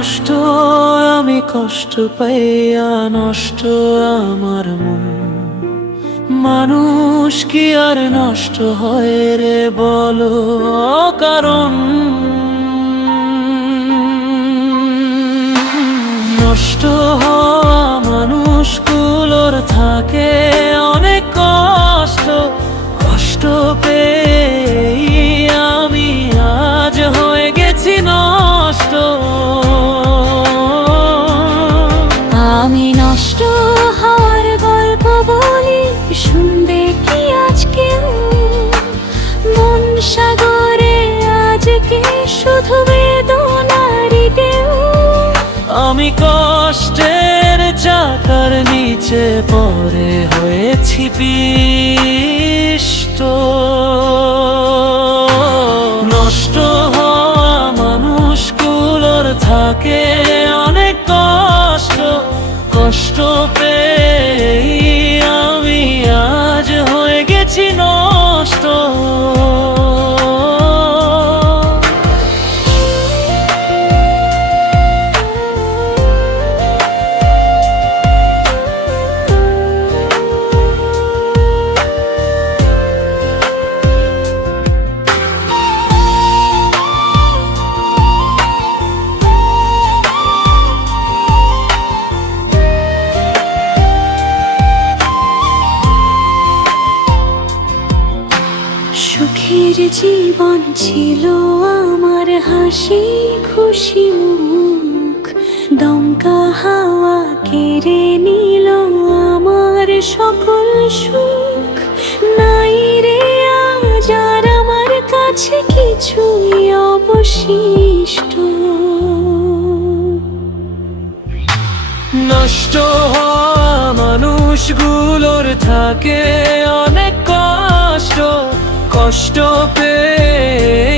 নষ্ট, আমি কষ্ট পাইয়া নষ্ট আমার মন। মানুষ কি আর নষ্ট হয় রে বলো কারণ? নষ্ট হওয়া মানুষগুলোর থাকে অনেক কষ্ট, কষ্ট পেয়ে আমি আজ হয়ে গেছি নষ্ট। আমি নষ্ট হওয়ার গল্প বলি, শুনবে কি আজকে? মন সাগরে আজকে শুধু বেদনারই ঢেউ। আমি কষ্টের চাকার নিচে পড়ে হয়েছি পিষ্ট। নষ্ট হওয়া মানুষগুলোর থাকে অনেক কষ্ট, কষ্ট পেয়ে আমি আজ হয়ে গেছি নষ্ট। সুখের জীবন ছিল আমার, হাসি খুশি মুখ। দমকা হাওয়া কেড়ে নিল আমার সকল সুখ। নাই রে আজ আর আমার কাছে কিছুই অবশিষ্ট। নষ্ট হওয়া মানুষগুলোর থাকে অনেক কষ্ট, কষ্ট পেয়ে